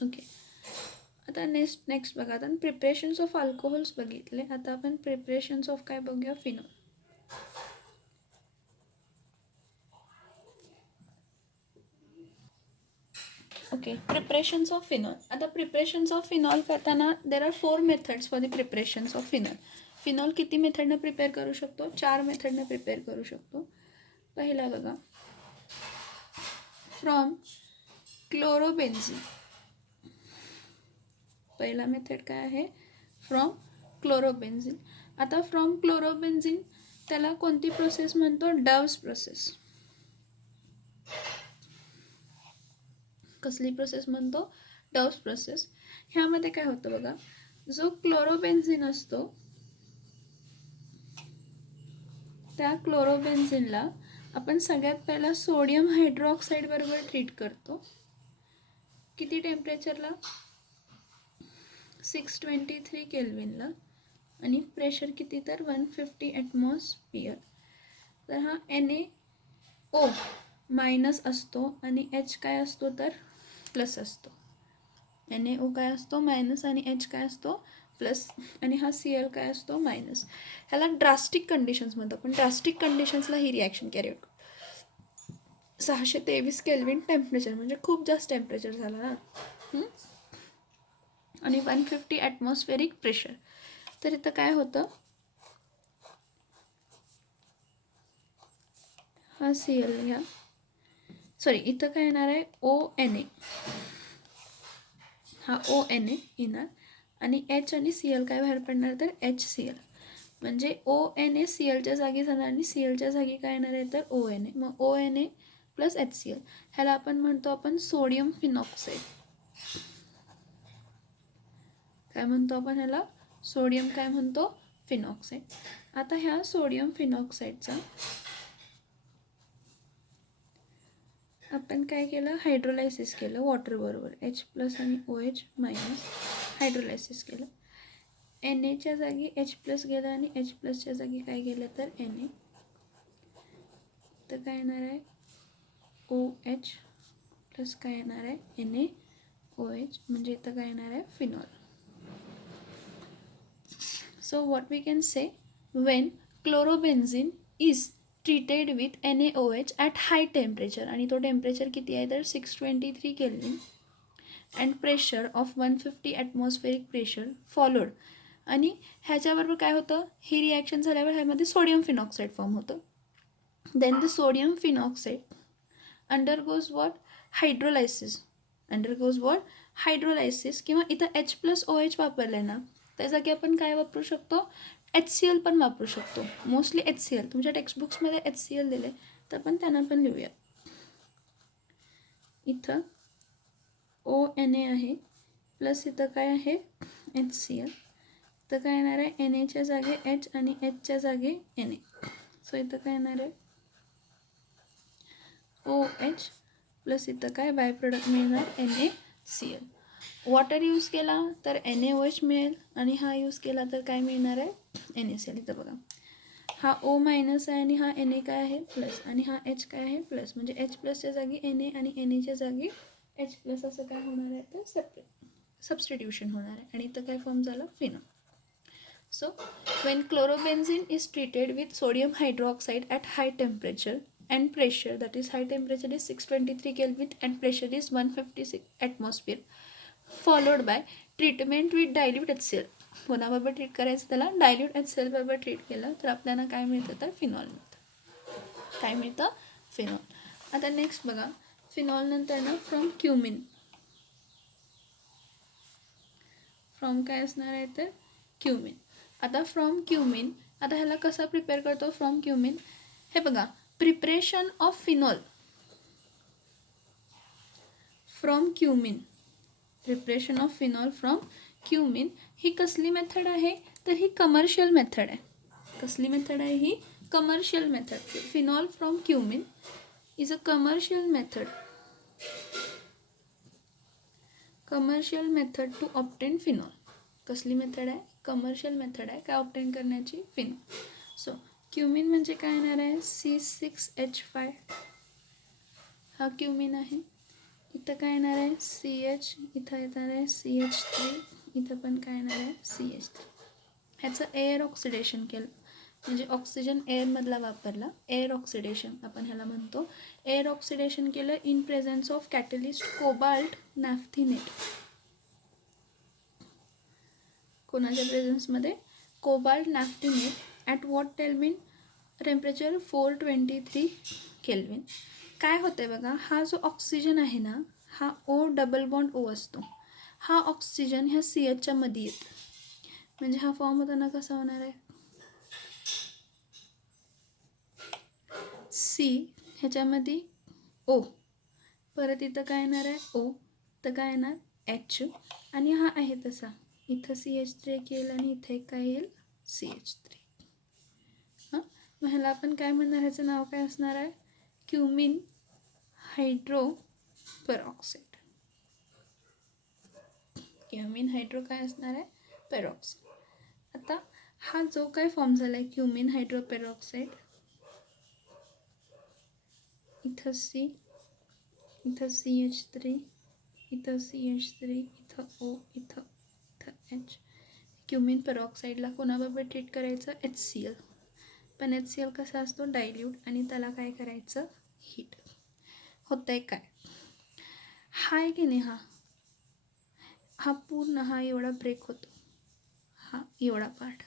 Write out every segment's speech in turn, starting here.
Okay. आता next बघा, आता प्रिपरेशन्स ऑफ अल्कोहोल्स बघितले. आता आपण प्रिपरेशन्स ऑफ काय बघूया, phenol. Okay, preparations of phenol. आता प्रिपरेशन्स ऑफ फिनॉल करताना there are 4 methods for the preparations of phenol. Phenol किती मेथडनं प्रिपेअर करू शकतो? 4 मेथडनं प्रिपेअर करू शकतो. पहिला बघा, फ्रॉम क्लोरोबेन्झिन. पहिला मेथड काय आहे? From chlorobenzene. आता फ्रॉम क्लोरोबेन्झिन त्याला कोणती प्रोसेस म्हणतो? Doves process. कसली प्रोसेस म्हणतो? Doves process. ह्यामध्ये काय होतं बघा, जो क्लोरोबेन्झिन असतो त्या क्लोरोबेन्झिनला आपण सगळ्यात पहिला सोडियम हायड्रॉक्साईड बरोबर ट्रीट करतो. किती टेम्परेचरला? 623 केल्विनला. आणि प्रेशर किती? तर 150 ॲटमॉस्फिअर. तर हा NaO मायनस असतो आणि H काय असतो? तर प्लस असतो. NaO काय असतो? मायनस, आणि H काय असतो? प्लस. आणि हा Cl काय असतो? मायनस. ह्याला ड्रास्टिक कंडिशन्स म्हणतो. पण ड्रास्टिक कंडिशन्सला ही reaction carry out. 623 kelvin temperature म्हणजे खूप जास्त टेम्परेचर झालं ना. आणि 150 ॲटमॉस्फेरिक प्रेशर. तर इथं काय होतं? हा Cl घ्या, सॉरी इथं काय येणार आहे? ONa. हा ONa येणार आणि H आणि Cl काय बाहेर पडणार? तर HCl. म्हणजे ONa Clच्या जागी जाणार आणि Clच्या जागी काय येणार आहे? तर ONa. मग ONa प्लस HCl. ह्याला आपण म्हणतो सोडियम फिनॉक्साईड. काय म्हणतो आपण ह्याला? सोडियम काय म्हणतो? फिनॉक्साईड. आता ह्या सोडियम फिनॉक्साईडचा आपण काय केलं? हायड्रोलायसिस केलं वॉटरबरोबर. H प्लस आणि OH मायनस हायड्रोलायसिस केलं. NAच्या जागी H प्लस गेलं आणि H प्लसच्या जागी काय गेलं? तर Na. तर काय येणार आहे? OH प्लस काय येणार आहे? NaOH. म्हणजे इथं काय येणार आहे? Phenol. So what we can say, when chlorobenzene is treated with NaOH at high temperature, आणि तो टेम्परेचर किती आहे? तर 623 kelvin and pressure of 150 atmospheric pressure followed. आणि ह्याच्याबरोबर काय होतं? ही रिॲक्शन झाल्यावर ह्यामध्ये सोडियम फिनॉक्साईड फॉर्म होतं. Then the sodium phenoxide undergoes what? Hydrolysis. Undergoes what? Hydrolysis. किंवा इथं H प्लस OH वापरलं आहे ना, त्या जागी आपण काय वापरू शकतो? HCl पण वापरू शकतो. Mostly HCl. तुमच्या टेक्स्टबुक्समध्ये HCl दिले तर आपण त्यांना पण लिहूया. इथं ONa आहे प्लस इथं काय आहे? HCl. तर काय येणार आहे? NAच्या जागी H आणि Hच्या जागी Na. सो इथं काय येणार आहे? OH प्लस इथं काय बाय प्रोडक्ट मिळणार? NaCl. वॉटर यूज केला तर NaOH मिळेल आणि हा यूज केला तर काय मिळणार आहे? NaCl. इथं बघा, हा O मायनस आहे आणि हा Na काय आहे? प्लस. आणि हा H काय आहे? प्लस. म्हणजे H प्लसच्या जागी Na आणि Naच्या जागी H प्लस असं काय होणार आहे? तर सबस्टिट्यूशन होणार आहे. आणि इथं काय फॉर्म झालं? Phenol. So when chlorobenzene is treated with sodium hydroxide at high temperature and pressure, that is high temperature is 623 Kelvin and pressure is 156 atmosphere, followed by treatment with dilute HCl. कोणाबरोबर treat करायचं? त्याला dilute HCl बरोबर treat केलं तर आपल्याला काय मिळतं? तर फिनॉल मिळतं. काय मिळतं? फिनॉल. आता नेक्स्ट बघा, फिनॉल नंतर ना फ्रॉम क्युमिन. फ्रॉम काय असणार आहे? तर क्युमिन. आता फ्रॉम क्युमिन, आता ह्याला कसा प्रिपेअर करतो? फ्रॉम क्युमिन हे बघा, preparation of phenol from cumene. Preparation of phenol from cumene ही कसली मेथड आहे? तर ही कमर्शियल मेथड आहे. कसली मेथड आहे ही? Commercial method. Phenol from cumene is a commercial method. Commercial method to obtain phenol. कसली मेथड आहे? कमर्शियल मेथड आहे काय ऑब्टेन करण्याची? फिनॉल. सो क्युमिन म्हणजे काय येणार आहे? C6H5. हा क्युमिन आहे. इथं काय येणार आहे CH, इथं येणार आहे CH3, इथं पण काय येणार आहे CH3. ह्याचं एअर ऑक्सिडेशन केलं, म्हणजे ऑक्सिजन एअरमधला वापरला, एअर ऑक्सिडेशन आपण ह्याला म्हणतो. एअर ऑक्सिडेशन केलं in presence of catalyst cobalt naphthenate. कोणाच्या प्रेझेन्समध्ये? Cobalt naphthenate at what temperature 423 kelvin. काय होतं आहे बघा, हा जो ऑक्सिजन आहे ना, हा O डबल बॉन्ड O असतो. हा ऑक्सिजन ह्या CHच्या मध्ये येतो, म्हणजे हा फॉर्म होताना कसा होणार आहे C ह्याच्यामध्ये O, परत इथं काय येणार आहे O, तर काय येणार H, आणि हा आहे तसा इथं CH3 येईल आणि इथे काय येईल CH3. हां, मग ह्याला आपण काय म्हणणार, ह्याचं नाव काय असणार आहे cumin hydro peroxide. Cumin hydro काय असणार आहे पेरॉक्साईड. आता हा जो काय फॉर्म झाला आहे क्युमिन हायड्रो पेरॉक्साईड, इथं C, इथं CH3, इथं CH3, इथं O, इथं H. क्युमिन पेरॉक्साईडला कोणाबरोबर ट्रीट करायचं HCl, पण HCl कसा असतो डायल्यूट, आणि त्याला काय करायचं हीट. होतं आहे काय, हा आहे की नाही, हा पूर्ण हा एवढा ब्रेक होतो, हा एवढा पार्ट,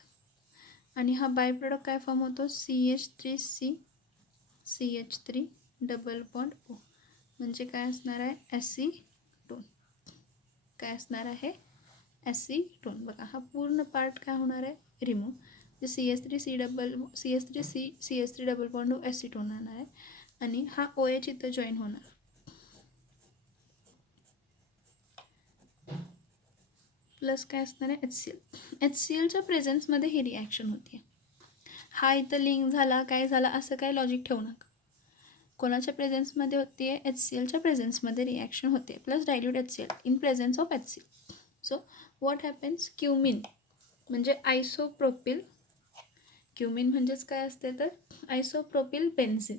आणि हा बाय प्रोडक्ट काय फॉर्म होतो CH3C, CH3 double bond O, म्हणजे काय असणार आहे ॲसिटोन. काय असणार आहे ॲसिटोन. बघा हा पूर्ण पार्ट काय होणार आहे रिमूव्ह, जे CH3 double bond O acetone होणार आहे, आणि हा OH इथं जॉईन होणार. प्लस काय असणार आहे HCl. HClच्या प्रेझेन्समध्ये ही रिॲक्शन होती. हा इथं लिंक झाला काय झाला असं काय लॉजिक ठेवू नका. कोणाच्या प्रेझेन्समध्ये होती आहे HClच्या प्रेझेन्समध्ये रिॲक्शन होते, plus dilute HCl in presence of HCl. So what happens, cumene म्हणजे आयसोप्रोपिल, क्युमिन म्हणजेच काय असते तर आयसोप्रोपिल बेन्झिन.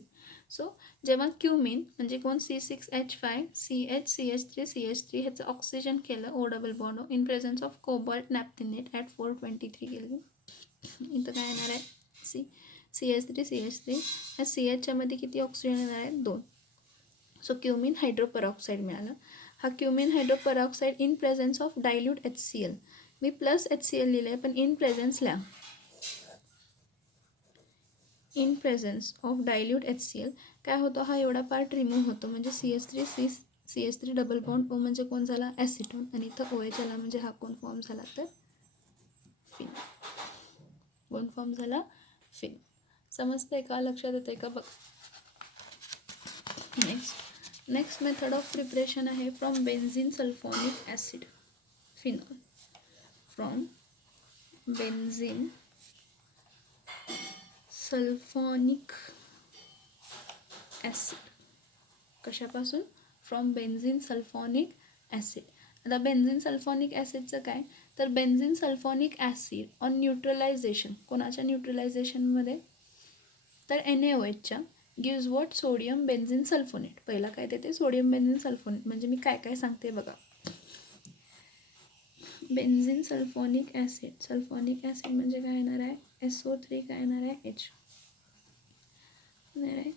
सो जेव्हा क्युमिन म्हणजे कोण C6H5 CH3 ह्याचं ऑक्सिजन केलं O double bond O in presence of cobalt naphthenate at 423 kelvin. इथं काय येणार आहे CH3 ह्या CHच्या मध्ये किती ऑक्सिजन येणार आहे 2. सो क्युमिन हायड्रोपेरॉक्साईड मिळालं. हा cumene hydroperoxide in presence of dilute HCl, मी प्लस HCl लिहिलं आहे पण इन प्रेझेन्सला, in presence of dilute HCl काय होतं, हा एवढा पार्ट रिमूव्ह होतो, म्हणजे CH3 डबल बॉन्ड O म्हणजे कोण झाला ॲसिटोन, आणि इथं OH आला म्हणजे हा कोण फॉर्म झाला तर फिन. कोण फॉर्म झाला फिन. समजतंय का, लक्षात येते का बघ. नेक्स्ट मेथड ऑफ प्रिपरेशन आहे from benzene sulphonic acid phenol. From benzene sulphonic acid. कशापासून, फ्रॉम बेन्झिन सल्फोनिक ॲसिड. आता बेन्झिन सल्फोनिक ॲसिडचं काय, तर benzene sulphonic acid on neutralisation, कोणाच्या न्यूट्रलायझेशनमध्ये तर NaOHच्या gives what sodium benzene sulphonate. पहिला काय देते सोडियम बेन्झिन सल्फोनेट, म्हणजे मी काय काय सांगते बघा. बेन्झिन सल्फोनिक ॲसिड म्हणजे काय येणार आहे SO3 काय येणार आहे H येणार आहे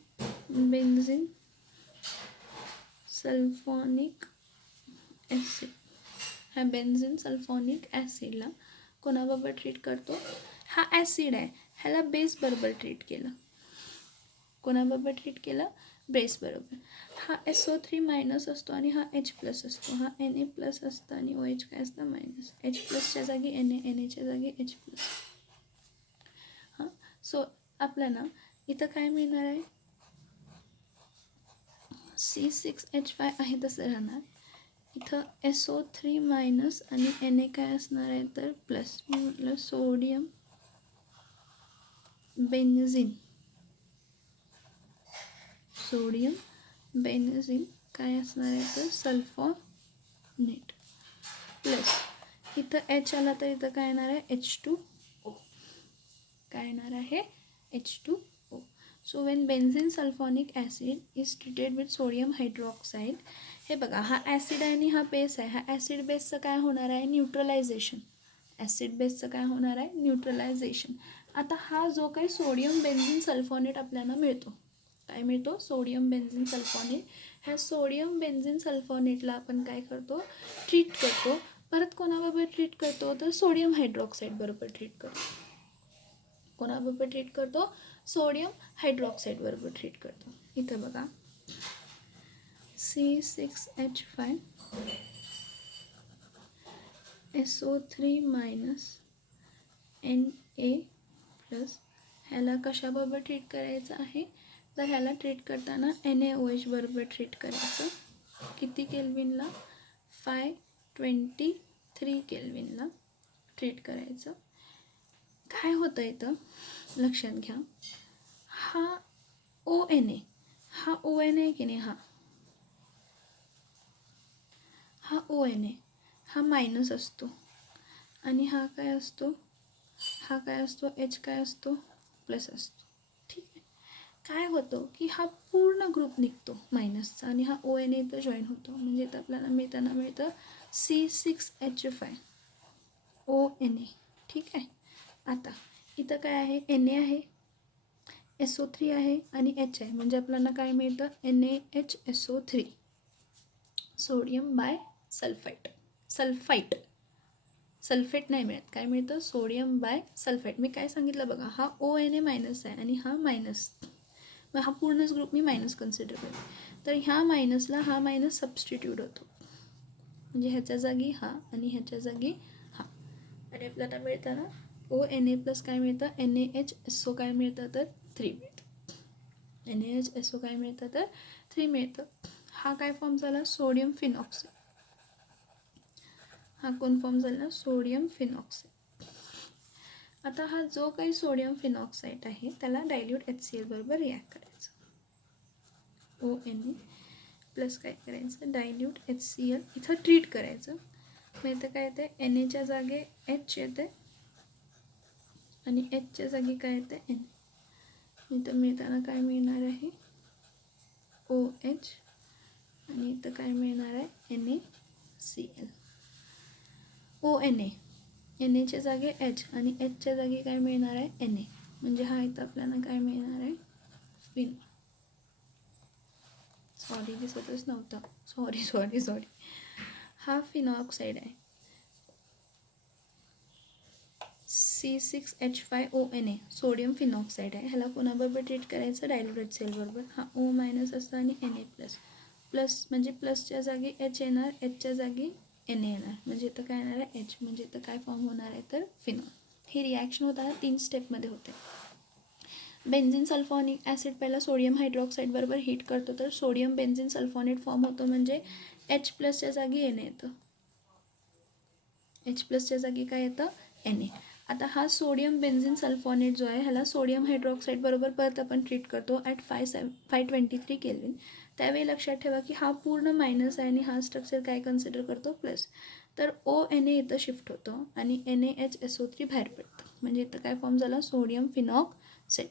बेन्झिन सल्फोनिक ॲसिड. ह्या बेन्झिन सल्फोनिक ॲसिडला कोणाबरोबर ट्रीट करतो, हा ॲसिड आहे ह्याला बेस बरोबर ट्रीट केलं, कोणाबरोबर ट्रीट केलं बेस बरोबर. हा SO3 मायनस असतो आणि हा H प्लस असतो, हा Na प्लस असतं आणि OH काय असतं मायनस. H प्लसच्या जागी Naच्या जागी H प्लस. हां, सो आपल्याला इथं काय मिळणार आहे C6H5 आहे तसं राहणार, इथं SO3 मायनस आणि Na काय असणार आहे तर प्लस. मी म्हटलं सोडियम बेन्झिन काय असणार आहे तर सल्फोनेट प्लस इथं H आला तर इथं काय येणार आहे H2O. काय येणार आहे H2O. So when benzene sulphonic acid is treated with sodium hydroxide. हे बघा, हा ॲसिड आहे आणि हा बेस आहे. हा ॲसिड बेसचं काय होणार आहे? न्यूट्रलायझेशन. ॲसिड बेसचं काय होणार आहे? न्यूट्रलायझेशन. आता हा जो काही सोडियम बेन्झिन सल्फॉनेट आपल्याला मिळतो, काय मिळतो? Sodium benzene sulphonate. ह्या सोडियम बेन्झिन सल्फॉनेटला आपण काय करतो? ट्रीट करतो. परत कोणाबरोबर ट्रीट करतो? तर सोडियम हायड्रॉक्साईड बरोबर ट्रीट करतो. कोणाबरोबर ट्रीट करतो? सोडियम हायड्रॉक्साईड बरोबर ट्रीट करतो. इथं बघा, C6H5 SO3 minus Na plus. ह्याला कशाबरोबर ट्रीट करायचं आहे? तर ह्याला ट्रीट करताना NaOH बरोबर ट्रीट करायचं. किती केल्विनला? 523 केल्विनला ट्रीट करायचं. काय होतं इथं लक्षात घ्या, हा ONA, हा ONA आहे की नाही, हा ONA हा मायनस असतो आणि हा काय असतो? हा काय असतो? H काय असतो? प्लस असतो. ठीक आहे. काय होतं की हा पूर्ण ग्रुप निघतो मायनसचा आणि हा ONA इथं जॉईन होतो. म्हणजे इथं आपल्याला मिळतं C6H5 ONA. ठीक आहे. आता इथं काय आहे? Na आहे, SO3 आहे आणि H आहे. म्हणजे आपल्याला काय मिळतं? NaHSO3 sodium bye सल्फाईट. सल्फेट नाही मिळत. काय मिळतं? Sodium bye sulphate. मी काय सांगितलं बघा, हा ONA मायनस आहे आणि हा मायनस, मग हा पूर्णच ग्रुप मी मायनस कन्सिडर करते. तर ह्या मायनसला हा मायनस सबस्टिट्यूट होतो. म्हणजे ह्याच्या जागी हा आणि ह्याच्या जागी हा. आणि आपल्याला मिळतं ना ONA प्लस काय मिळतं? NaHSO काय मिळतं? तर 3 मिळतं. NaHSO काय मिळतं? तर 3 मिळतं. हा काय फॉर्म झाला? सोडियम फिनॉक्साईड. हा कोण फॉर्म झाला? सोडियम फिनॉक्साईड. आता हा जो काही सोडियम फिनॉक्साईड आहे त्याला डायल्यूट HCl बरोबर रिॲक्ट करायचं. ONA प्लस काय करायचं? डायल्यूट HCl इथं ट्रीट करायचं. मग इथं काय येते? NAच्या जागी H येते आणि Hच्या जागी काय येते? N. इथं मिळताना काय मिळणार आहे? OH आणि इथं काय मिळणार आहे? NaCl. ONA, NAच्या जागी H आणि Hच्या जागी काय मिळणार आहे? Na. म्हणजे हा इथं आपल्याला काय मिळणार आहे? फिनॉल. सॉरी दिसतच नव्हतं. सॉरी. हा फिनॉक्साईड आहे. C6H5ONA सोडियम फिनॉक्साईड आहे. ह्याला कोणाबरोबर ट्रीट करायचं? डायल्यूट HCl बरोबर. हा O मायनस असतं आणि Na प्लस म्हणजे प्लसच्या जागी H येणार, Hच्या जागी Na येणार. म्हणजे इथं काय येणार आहे? H. म्हणजे इथं काय फॉर्म होणार आहे? तर फिनॉल. ही रिॲक्शन होताना 3 स्टेपमध्ये होते. बेन्झिन सल्फॉनिक ॲसिड पहिला सोडियम हायड्रॉक्साईड बरोबर हीट करतो तर सोडियम बेन्झिन सल्फॉनेट फॉर्म होतो. म्हणजे H प्लसच्या जागी Na येतं. H प्लसच्या जागी काय येतं? Na. आता हा सोडियम बेन्झिन सल्फॉनेट जो आहे ह्याला सोडियम हायड्रॉक्साईड बरोबर परत आपण ट्रीट करतो ॲट 523 केल्विन. त्यावेळी लक्षात ठेवा की हा पूर्ण मायनस आहे आणि हा स्ट्रक्चर काय कन्सिडर करतो? प्लस. तर ONA इथं शिफ्ट होतो आणि NaHSO3 बाहेर पडतं. म्हणजे इथं काय फॉर्म झाला? सोडियम फिनॉक्साईड.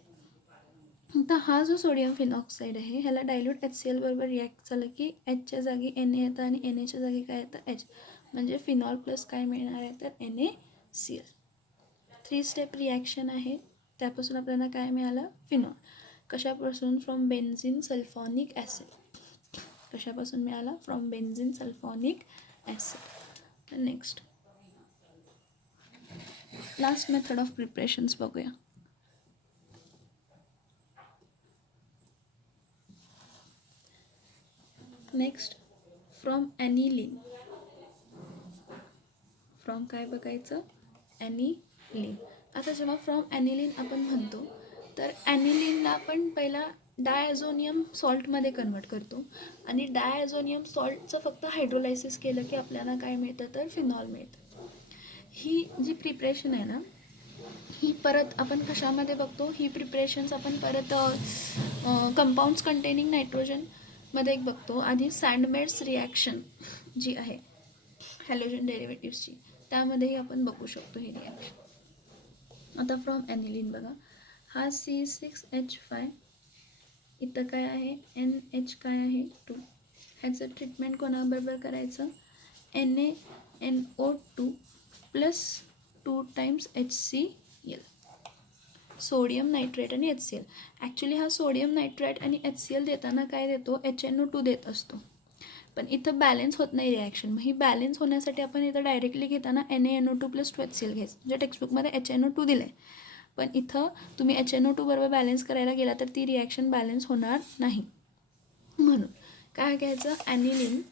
आता हा जो सोडियम फिनॉक्साईड आहे ह्याला डायल्यूट HCl बरोबर रिॲक्ट झालं की Hच्या जागी Na येतं आणि NAच्या जागी काय येतं? H. म्हणजे फिनॉल प्लस काय मिळणार आहे? तर NaCl. 3 स्टेप रिॲक्शन आहे. त्यापासून आपल्याला काय मिळालं? फिनॉल. कशापासून? From benzene sulphonic acid. कशापासून मिळाला? From benzene sulphonic acid. Next last method of preparations बघूया. Next from aniline. फ्रॉम काय बघायचं? ॲनिलीन. आता जेव्हा फ्रॉम ॲनिलीन आपण म्हणतो तर ॲनिलीनला आपण पहिला डायॲझोनियम सॉल्टमध्ये कन्वर्ट करतो आणि डायॲझोनियम सॉल्टचं फक्त हायड्रोलायसिस केलं की आपल्याला काय मिळतं? तर फिनॉल मिळतं. ही जी प्रिपरेशन आहे ना ही परत आपण कशामध्ये बघतो? ही प्रिपरेशन्स आपण परत कंपाऊंड्स कंटेनिंग नायट्रोजनमध्ये एक बघतो. आधी सँडमेड्स रिॲक्शन जी आहे हॅलोजन डेरिव्हेटिव्सची त्यामध्येही आपण बघू शकतो ही रिॲक्शन. आता फ्रॉम ॲनिलीन बघा, हा C6H5 इथं काय आहे, NH काय आहे 2. ह्याचं ट्रीटमेंट कोणाबरोबर करायचं, NaNO2 plus 2 times HCl, sodium nitrate आणि HCl. ॲक्च्युली हा सोडियम नायट्रेट आणि HCl देताना काय देतो, HNO2 देत असतो. पण इथं बॅलेन्स होत नाही रिॲक्शन. मग ही बॅलेन्स होण्यासाठी आपण इथं डायरेक्टली घेताना NaNO2 प्लस 2 HCl घ्यायचं. म्हणजे टेक्स्टबुकमध्ये HNO2 दिलं आहे, पण इथं तुम्ही HNO2 बरोबर बॅलेन्स करायला गेला तर ती रिॲक्शन बॅलेन्स होणार नाही. म्हणून काय घ्यायचं, ॲनिलीन.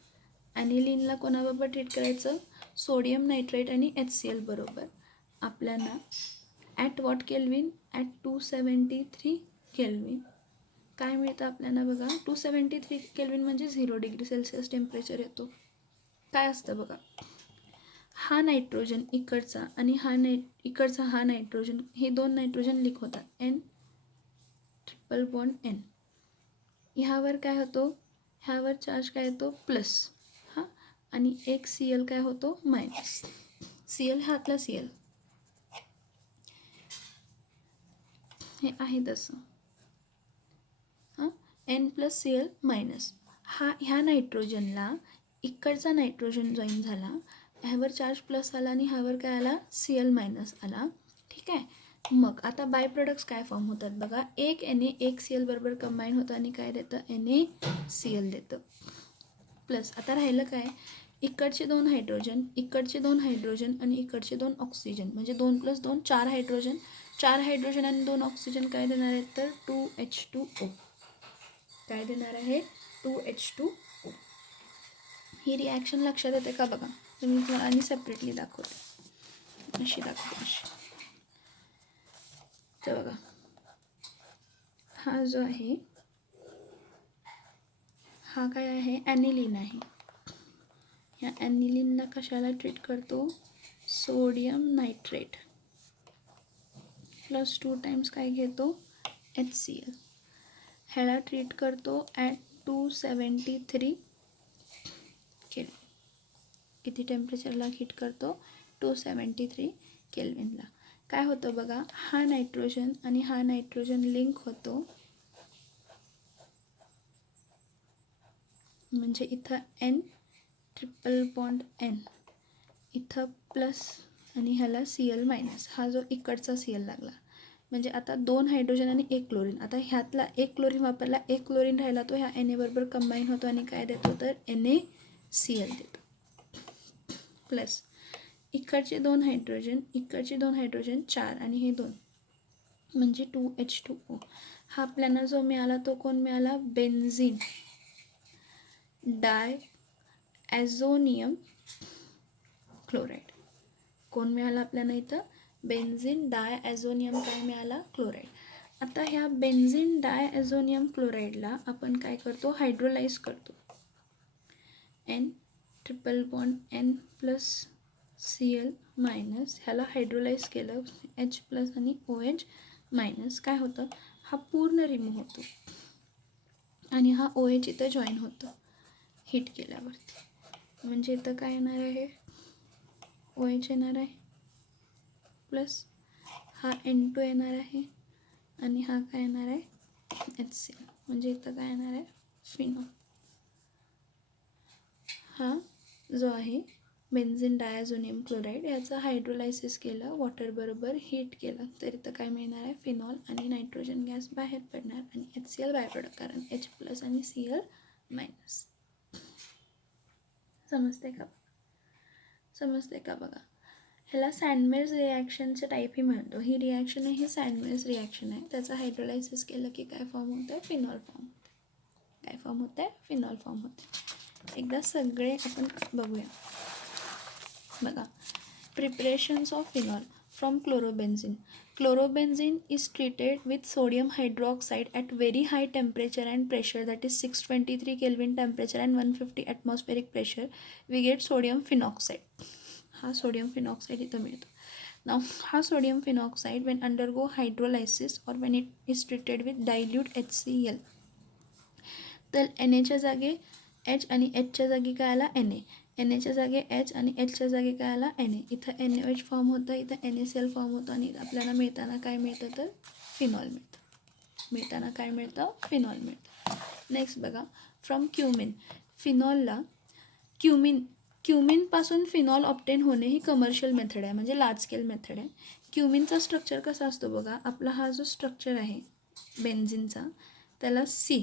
ॲनिलीनला कोणाबरोबर ट्रीट करायचं, सोडियम नायट्रेट आणि HCl बरोबर. आपल्याला at what kelvin, at 273 kelvin काय मिळतं आपल्याला बघा. 273 केल्विन म्हणजे 0 डिग्री सेल्सिअस टेम्परेचर येतो. काय असतं बघा, हा नायट्रोजन इकडचा आणि इकडचा हा नायट्रोजन, हे दोन नायट्रोजन लीक होतात, N ट्रिपल बॉन्ड N. ह्यावर काय होतो, ह्यावर चार्ज काय येतो प्लस, हां, आणि एक Cl काय होतो मायनस. Cl ह्यातला Cl हे आहे तसं, हां, N प्लस Cl मायनस. ह्या नायट्रोजनला इकडचा नायट्रोजन जॉईन झाला, ह्यावर चार्ज प्लस आला आणि ह्यावर काय आला, Cl मायनस आला. ठीक आहे. मग आता बाय प्रोडक्ट्स काय फॉर्म होतात बघा, एक Na एक Cl बरोबर कंबाईन होतं आणि काय देतं, NaCl देतं. प्लस आता राहिलं काय, इकडचे 2 हायड्रोजन, इकडचे 2 हायड्रोजन आणि इकडचे 2 ऑक्सिजन, म्हणजे 2 + 2 4 हायड्रोजन. 4 हायड्रोजन आणि 2 ऑक्सिजन काय देणार आहेत, तर 2H2O. काय देणार आहे, 2H2O. ही रिॲक्शन लक्षात येते का बघा, तुम्ही तुम्हाला आणि सेपरेटली दाखवते, अशी दाखवते अशी. तर बघा, हा जो आहे हा काय आहे, ॲनिलीन आहे. ह्या ॲनिलीनला कशाला ट्रीट करतो, सोडियम नायट्रेट प्लस 2 टाइम्स काय घेतो, HCl. ह्याला ट्रीट करतो ॲट 273 केल्विन. किती टेम्परेचरला हीट करतो, 273 केल्विनला. काय होतं बघा, हा नायट्रोजन आणि हा नायट्रोजन लिंक होतो, म्हणजे इथं N ट्रिपल बॉन्ड N, इथं प्लस आणि ह्याला Cl मायनस. हा जो इकडचा Cl लागला, म्हणजे आता 2 हायड्रोजन आणि 1 क्लोरीन. आता ह्यातला 1 क्लोरीन वापरला, 1 क्लोरीन राहिला तो ह्या Na बरोबर कंबाईन होतो आणि काय देतो, तर NaCl देतो. प्लस इकडचे 2 हायड्रोजन, इकडचे 2 हायड्रोजन 4 आणि हे 2, म्हणजे 2H2O. हा आपल्याला जो मिळाला तो कोण मिळाला, बेन्झीन डायॲझोनियम क्लोराईड. कोण मिळाला आपल्याला इथं, बेन्झीन डायॲझोनियम काय मिळाला, क्लोराईड. आता ह्या बेन्झीन डायॲझोनियम क्लोराईडला आपण काय करतो, हायड्रोलाइज करतो. N triple bond N plus Cl minus, ह्याला हायड्रोलाइज केलं, H प्लस आणि OH मायनस. काय होतं, हा पूर्ण रिमूव्ह होतो आणि हा OH इथं जॉईन होतं हीट केल्यावरती. म्हणजे इथं काय येणार आहे, OH येणार आहे प्लस हा N2 येणार आहे आणि हा काय येणार आहे, HCl. म्हणजे इथं काय येणार आहे, फिनॉल. हा जो आहे बेन्झीन डायॲझोनियम क्लोराईड, याचं हायड्रोलायसिस केलं, वॉटरबरोबर हीट केलं, तर इथं काय मिळणार आहे, फिनॉल आणि नायट्रोजन गॅस बाहेर पडणार आणि HCl बाय प्रोडक्ट, कारण H प्लस आणि Cl मायनस. समजते का, समजते का बघा. ह्याला सँडमेज रिॲक्शनचं टाईपही म्हणतो. ही रिॲक्शन आहे, ही सँडमेज रिॲक्शन आहे. त्याचं हायड्रोलायसिस केलं की काय फॉर्म होतं, फिनॉल फॉर्म होते. काय फॉर्म होतं आहे, फिनॉल फॉर्म होते. एकदा सगळे आपण बघूया बघा. Preparations of phenol from chlorobenzene. Chlorobenzene is treated with sodium hydroxide at very high temperature and pressure, that is 623 Kelvin temperature and 150 atmospheric pressure. We get sodium phenoxide. हा sodium फिनॉक्साईड इथं मिळतो. नाव हा sodium फिनॉक्साईड when undergo hydrolysis or when it is treated with dilute HCl, तर NAच्या जागी H आणि Hच्या जागी काय आला, NAच्या जागी H आणि Hच्या जागी काय आला, Na. इथं NaOH फॉर्म होतं, इथं NaCl फॉर्म होतं आणि आपल्याला मिळताना काय मिळतं, तर फिनॉल मिळतं. मिळताना काय मिळतं, फिनॉल मिळतं. नेक्स्ट बघा, फ्रॉम क्युमिन. फिनॉलला क्युमिनपासून फिनॉल ऑप्टेन होणे ही कमर्शियल मेथड आहे, म्हणजे लार्ज स्केल मेथड आहे. क्युमिनचा स्ट्रक्चर कसा असतो बघा, आपला हा जो स्ट्रक्चर आहे बेन्झिनचा, त्याला C,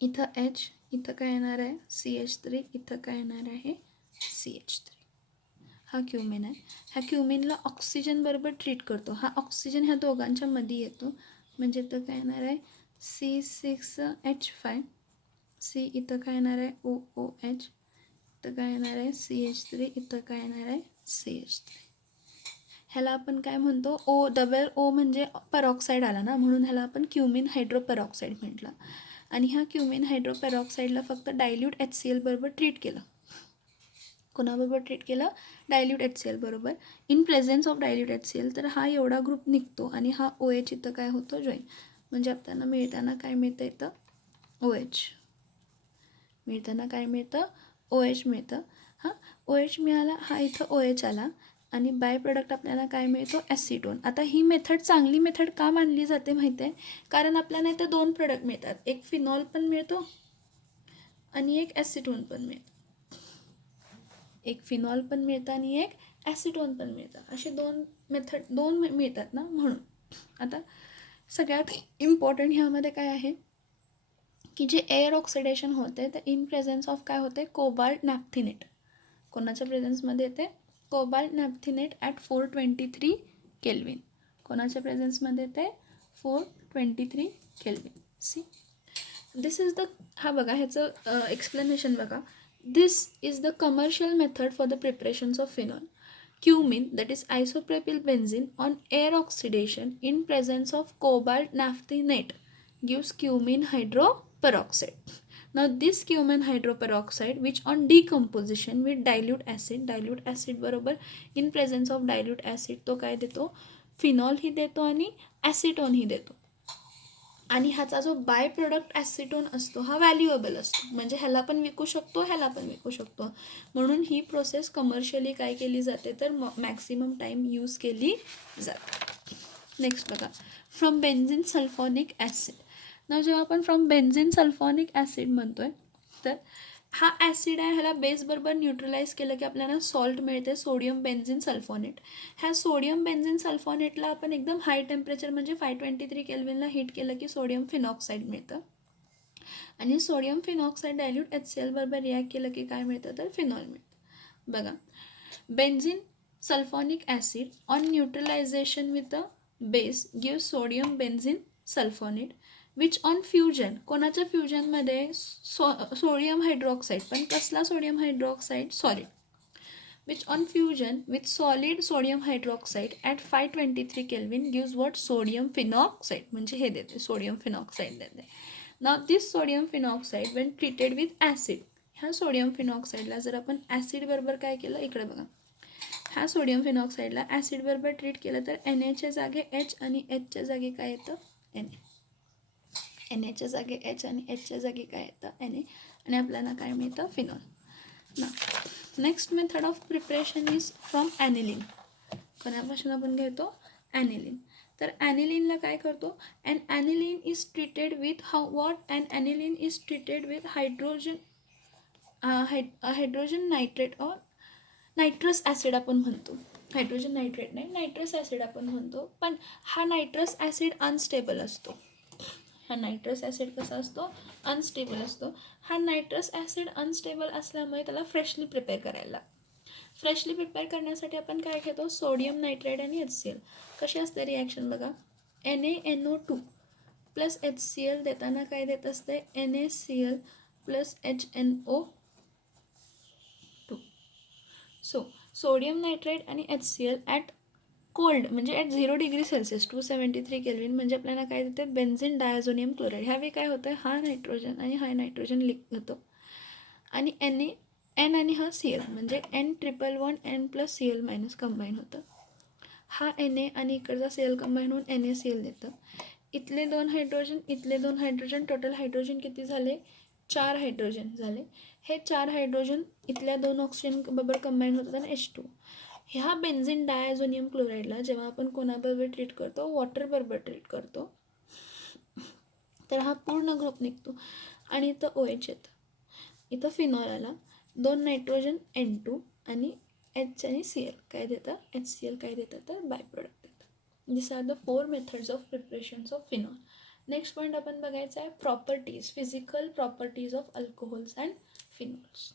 इथं H, इथं काय येणार आहे CH3, इथं काय येणार आहे CH3. हा क्युमिन आहे. ह्या क्युमिनला ऑक्सिजन बरोबर ट्रीट करतो. हा ऑक्सिजन ह्या दोघांच्या मध्ये येतो, म्हणजे इथं काय येणार आहे C6H5, C, इथं काय येणार आहे OOH, इथं काय येणार आहे CH3, इथं काय येणार आहे CH3. ह्याला आपण काय म्हणतो, O म्हणजे पेरॉक्साईड आला ना, म्हणून ह्याला आपण क्युमिन हायड्रोपेरॉक्साईड म्हटलं. आणि ह्या क्युमिन हायड्रोपेरॉक्साईडला फक्त डायल्यूट HCl बरोबर ट्रीट केलं. कोणाबरोबर ट्रीट केलं, डायल्यूट HCl बरोबर. In presence of dilute HCl तर हा एवढा ग्रुप निघतो आणि हा OH इथं काय होतो, जॉईन. म्हणजे आपल्याला मिळताना काय मिळतं, इथं OH मिळताना काय मिळतं, OH मिळतं. हां, OH मिळाला, हा इथं OH आला आणि बाय प्रोडक्ट आपल्याला काय मिळतो, ॲसिटोन. आता ही मेथड चांगली मेथड का मानली जाते माहिती आहे, कारण आपल्याला इथं 2 प्रोडक्ट मिळतात, एक फिनॉल पण मिळतो आणि एक ॲसिटोन पण मिळतं. एक फिनॉल पण मिळतं आणि एक ॲसिटोन पण मिळतं, असे 2 मिळतात ना, म्हणून. आता सगळ्यात इम्पॉर्टंट ह्यामध्ये काय आहे की जे एअर ऑक्सिडेशन होते तर इन प्रेझेन्स ऑफ काय होते, कोबाल्ट नॅफ्थिनेट. कोणाच्या प्रेझेन्समध्ये येते, कोबाल्ट नॅफ्थिनेट ॲट 423 केल्विन. कोणाच्या प्रेझेन्समध्ये येते, 423 kelvin. See, this is the, हा बघा ह्याचं एक्सप्लेनेशन बघा. This is the commercial method for the preparations of phenol. Cumin, that is isopropyl benzene, on air oxidation in presence of cobalt naphthenate gives cumin hydroperoxide. Now this cumin hydroperoxide, which on decomposition with dilute acid बरोबर in presence of dilute acid तो काय देतो, phenol ही देतो आणि acetone ही देतो. आणि ह्याचा जो बाय प्रोडक्ट ॲसिटोन असतो हा व्हॅल्युएबल असतो, म्हणजे ह्याला पण विकू शकतो, ह्याला पण विकू शकतो. म्हणून ही प्रोसेस कमर्शियली काय केली जाते, तर मॅक्सिमम टाईम यूज केली जाते. नेक्स्ट बघा, फ्रॉम बेन्झिन सल्फॉनिक ॲसिड. ना जेव्हा आपण फ्रॉम बेन्झिन सल्फॉनिक ॲसिड म्हणतोय, तर हा ॲसिड आहे, ह्याला बेसबरोबर न्यूट्रलाइज केलं की आपल्याला सॉल्ट मिळते, सोडियम बेन्झिन सल्फोनेट. ह्या सोडियम बेन्झिन सल्फोनेटला आपण एकदम हाय टेम्परेचर म्हणजे 523 केल्विनला हीट केलं की सोडियम फिनॉक्साईड मिळतं. आणि सोडियम फिनॉक्साईड डायल्यूट HCl बरोबर रिॲक्ट केलं की काय मिळतं, तर फिनॉल मिळतं. बघा, benzene sulphonic acid on neutralisation with a base give sodium benzene sulphonate, which on fusion, कोणाच्या फ्युजनमध्ये सोडियम हायड्रॉक्साईड, पण कसला sodium hydroxide, solid, which on fusion with solid sodium hydroxide at 523 kelvin gives what, sodium phenoxide, म्हणजे हे देते, sodium phenoxide देते. नाव this sodium phenoxide when treated with acid, ह्या सोडियम फिनॉक्साईडला जर आपण ॲसिड बरोबर काय केलं, इकडे बघा, ह्या सोडियम फिनॉक्साईडला ॲसिड बरोबर ट्रीट केलं तर Na जागे H आणि Hच्या जागी काय येतं, Na जागे H आणि Hच्या जागी काय येतं, Na, आणि आपल्याला काय मिळतं, फिनॉल. ना next method of preparation is from aniline. कोणापासून आपण घेतो, ॲनिलिन. तर ॲनिलिनला काय करतो, and aniline is treated with aniline is treated with hydrogen nitrate or nitrous acid आपण म्हणतो. हायड्रोजन नायट्रेट नाही, नायट्रस ॲसिड आपण म्हणतो. पण हा नायट्रस ॲसिड अनस्टेबल असतो. हा नायट्रस ॲसिड कसा असतो, अनस्टेबल असतो. हा नायट्रस ॲसिड अनस्टेबल असल्यामुळे त्याला फ्रेशली प्रिपेअर करायला लागतं. फ्रेशली प्रिपेअर करण्यासाठी आपण काय घेतो, सोडियम नायट्रेट आणि HCl. कशी असते रिॲक्शन बघा, NaNO2 प्लस HCl देताना काय देत असते, NaCl plus HNO2. So sodium nitrate आणि HCl ॲट कोल्ड म्हणजे ॲट 0 डिग्री सेल्सिअस 273 केल्विन म्हणजे आपल्याला काय देते, बेन्झिन डायझोनियम क्लोराईड. ह्यावेळी काय होतं, हा नायट्रोजन आणि हा नायट्रोजन लिक होतो आणि N आणि हा Cl म्हणजे N111 N+Cl मायनस कंबाईन होतं. हा Na आणि इकडचा Cl कंबाईन होऊन NaCl देतं. इथले 2 हायड्रोजन, इथले 2 हायड्रोजन, टोटल हायड्रोजन किती झाले, 4 हायड्रोजन झाले. हे 4 हायड्रोजन इथल्या 2 ऑक्सिजन बरोबर कंबाईन होतात आणि H2. ह्या बेन्झिन डायझोनियम क्लोराईडला जेव्हा आपण कोणाबरोबर ट्रीट करतो, वॉटरबरोबर ट्रीट करतो. तर हा पूर्ण ग्रुप निघतो. आणि इथं OH येतं, इथं फिनॉल आला, 2 नायट्रोजन N2 आणि H आणि Cl काय देतं, HCl काय देतं तर बाय प्रोडक्ट देतं. This are the 4 methods of preparations of phenol. Next point आपण बघायचा आहे properties, physical properties of alcohols and phenols.